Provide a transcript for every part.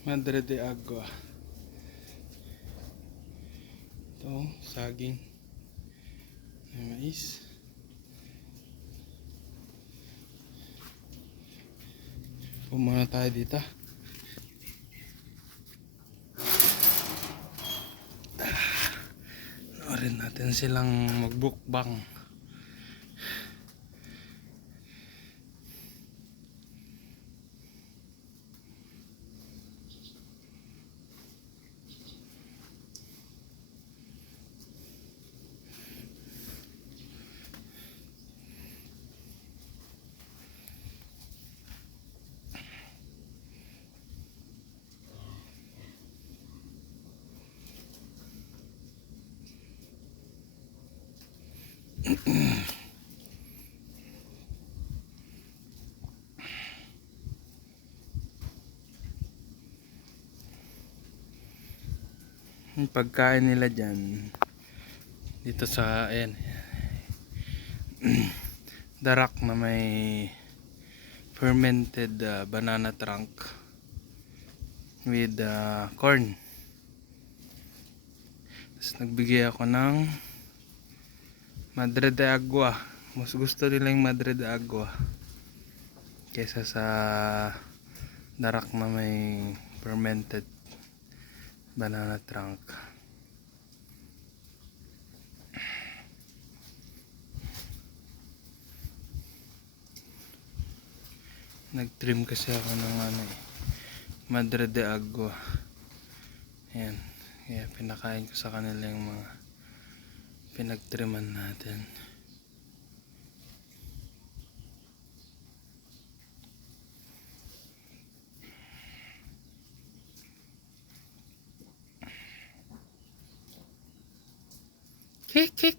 Madre de Agua. Ito, saging na mais. Pumuna tayo dito. Orin natin silang magbukbang. Yung pagkain nila dyan dito sa ayan, darak na may fermented banana trunk with corn. Tapos nagbigay ako ng Madre de Agua. Mas gusto nila yung Madre de Agua kaysa sa darak na may fermented banana trunk. Nag-trim kasi ako ng Madre de Agua. Ayan. Kaya pinakain ko sa kanila yung mga pinagtriman natin. Kick, kick.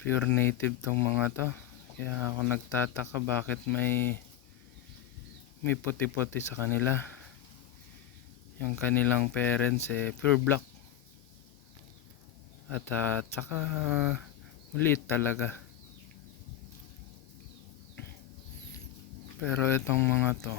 Pure native tong mga to. Kaya ako nagtataka bakit may puti-puti sa kanila. Yung kanilang parents pure black. At saka maliit talaga. Pero itong mga to,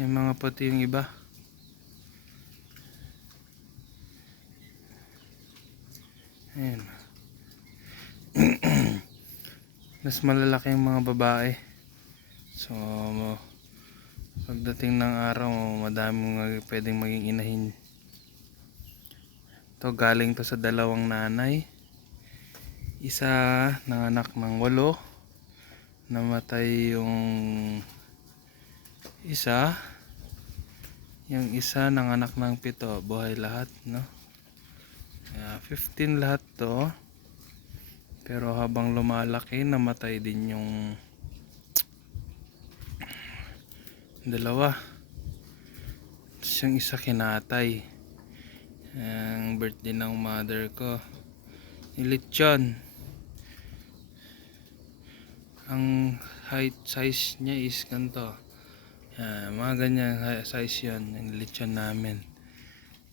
may mga puti yung iba. Ayan. Mas malalaki yung mga babae. So pagdating ng araw, madaming pwedeng maging inahin. Ito galing to sa dalawang nanay. Isa nanganak ng 8. Namatay yung isa. Yung isa nanganak ng 7. Buhay lahat, no? 15 lahat to. Pero habang lumalaki, namatay din yung dalawa. Tapos yung isa kinatay. Ang birthday ng mother ko, nilitsyon. Ang height size niya is ganito. Mga ganyan size yun. Yung nilitsyon namin.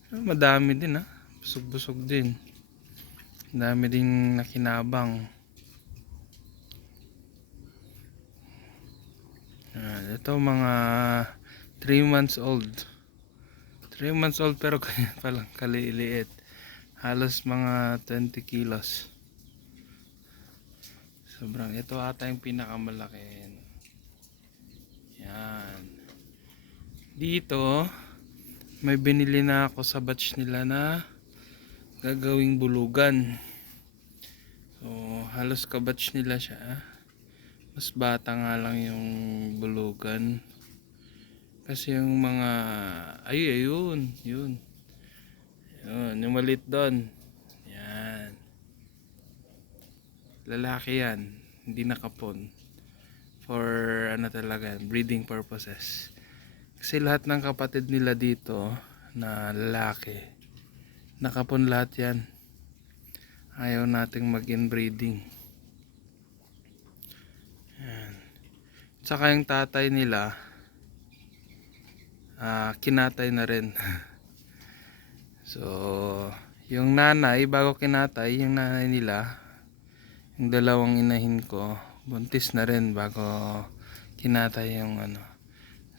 Madami din busog-busog din. Dami din nakinabang. Ito mga 3 months old. 3 months old pero kanya palang kaliliit. Halos mga 20 kilos. Sobrang, ito ata yung pinakamalaki. Yan. Dito, may binili na ako sa batch nila na gagawing bulugan. So, halos kabatch nila siya. Mas bata nga lang yung bulugan. Kasi yung mga ayun yun yung maliit doon, yan, lalaki yan, hindi nakapon for talaga, breeding purposes. Kasi lahat ng kapatid nila dito na lalaki nakapon lahat yan. Ayaw nating mag inbreeding. Yan. Tsaka yung tatay nila kinatay na rin. So, yung nanay, bago kinatay, yung nanay nila, yung dalawang inahin ko, buntis na rin bago kinatay yung ano,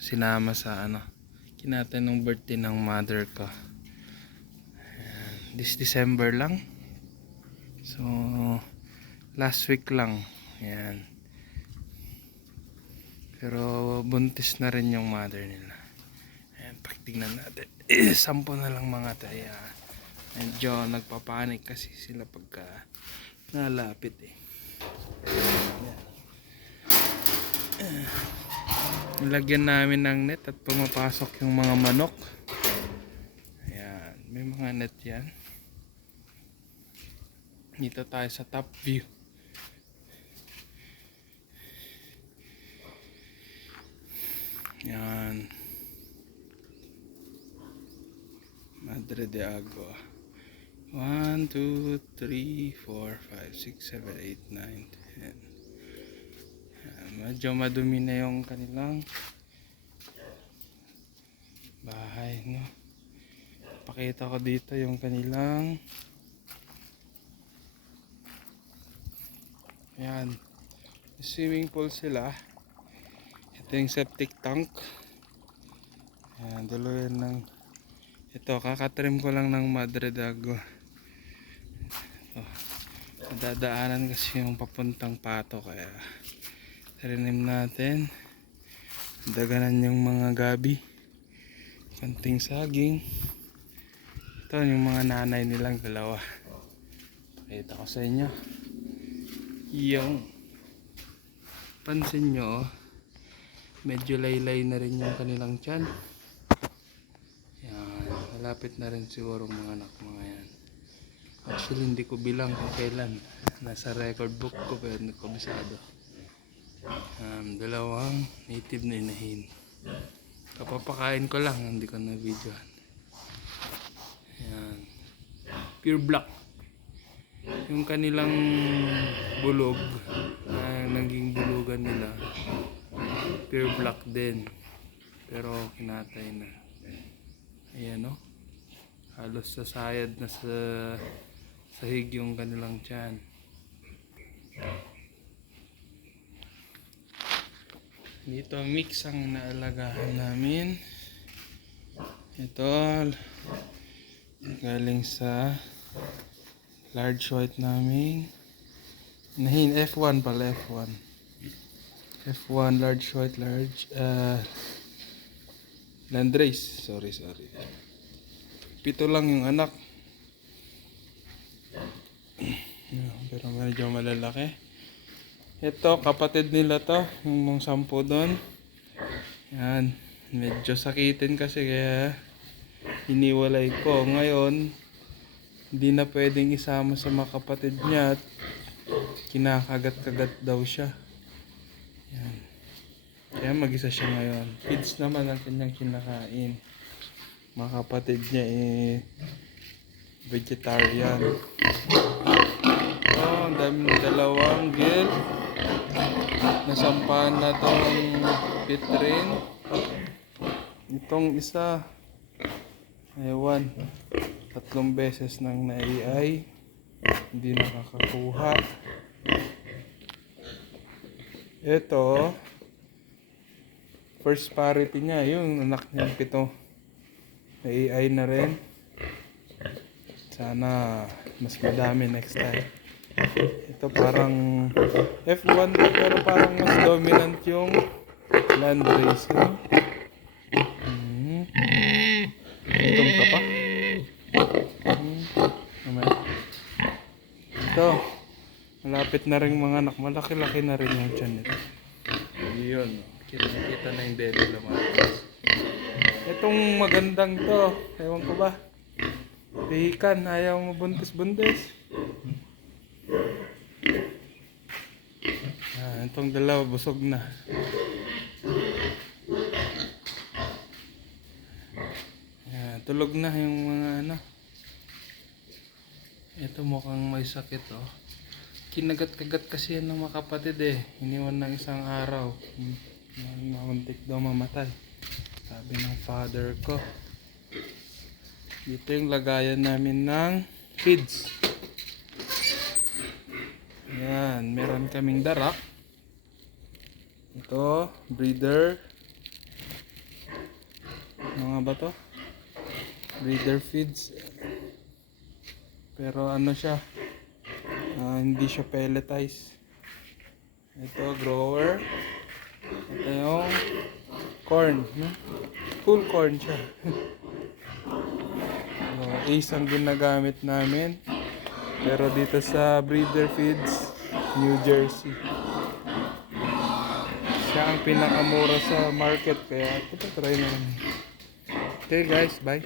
sinama sa ano, kinatay ng birthday ng mother ko. This December lang. So, last week lang. Ayan. Pero buntis na rin yung mother nila. Ayan, pagtingnan natin. 10 na lang mga tayo. Medyo nagpapanik kasi sila pagka nalapit eh. Nilagyan namin ng net at pumapasok yung mga manok. Ayan, may mga net yan. Dito tayo sa top view. Yan. Madre de Agua. 1, 2, 3, 4, 5, 6, 7, 8, 9, 10. Yan. Medyo madumi na yung kanilang bahay, no? Pakita ko dito yung kanilang. Yan. Swimming pool sila. Ito yung septic tank. Ayan, dalawa ng ito, kakatrim ko lang ng Madre de Agua. Dadaanan kasi yung papuntang Pato, kaya tarinim natin. Daganan yung mga gabi, konting saging. Ito yung mga nanay nilang dalawa. Pakita ko sa inyo. Yung pansin nyo, medyo laylay na rin yung kanilang tiyan. Yan, malapit na rin siguro mga anak mga yan. Actually hindi ko bilang kung kailan. Nasa record book ko pero hindi ko bisado. Dalawang native na inahin. Kapapakain ko lang, hindi ko na videohan. Yan. Pure black. Yung kanilang bulog na naging bulugan nila, pure black din. Pero kinatay na. Ayan o. Halos sasayad na sa sahig yung kanilang tiyan. Dito mix ang naalagahan namin. Ito galing sa large white namin. Nahin F1 pala, F1. F1 large white large Landrace. Sorry. 7 lang yung anak. Pero medyo malalaki. Ito, kapatid nila to. Yung 10 doon. Yan. Medyo sakitin kasi kaya iniwalay ko. Ngayon, hindi na pwedeng isama sa mga kapatid niya at kinakagat-kagat daw siya. Yan. Kaya mag-isa siya ngayon. Kids naman ang kanyang kinakain. Mga kapatid niya vegetarian. Oh, ang dami ng dalawang gil. Nasampahan na tong pitrin. Itong isa, ewan, 3 beses nang na-AI, hindi nakakakuha. Ito, first parity niya, yung anak niya 7, na-AI na rin. Sana mas madami next time. Ito parang F1 pero parang mas dominant yung Landrace. Itong ka pa. Ito, malapit na rin mga anak. Malaki-laki na rin yung tiyan nito. Yun, kita na yung dede lumakas. Itong magandang to, ewan ko ba, pihikan, ayaw mo buntis-buntis. Itong dalawa busog na. Tulog na yung mga ano. Ito mukhang may sakit oh. Kinagat-kagat kasi yan ng mga kapatid eh. Iniwan ng isang araw. Mamuntik daw mamatay. Sabi ng father ko. Dito yung lagayan namin ng feeds. Ayan, meron kaming darak. Ito, breeder. Mga ba to? Breeder feeds. Pero ano siya? Hindi siya pelletized. Ito, grower. Ito yung corn. No? Full corn siya. Ace ang ginagamit namin. Pero dito sa breeder feeds, New Jersey. Siya ang pinakamura sa market. Kaya ito, try naman. Okay guys, bye.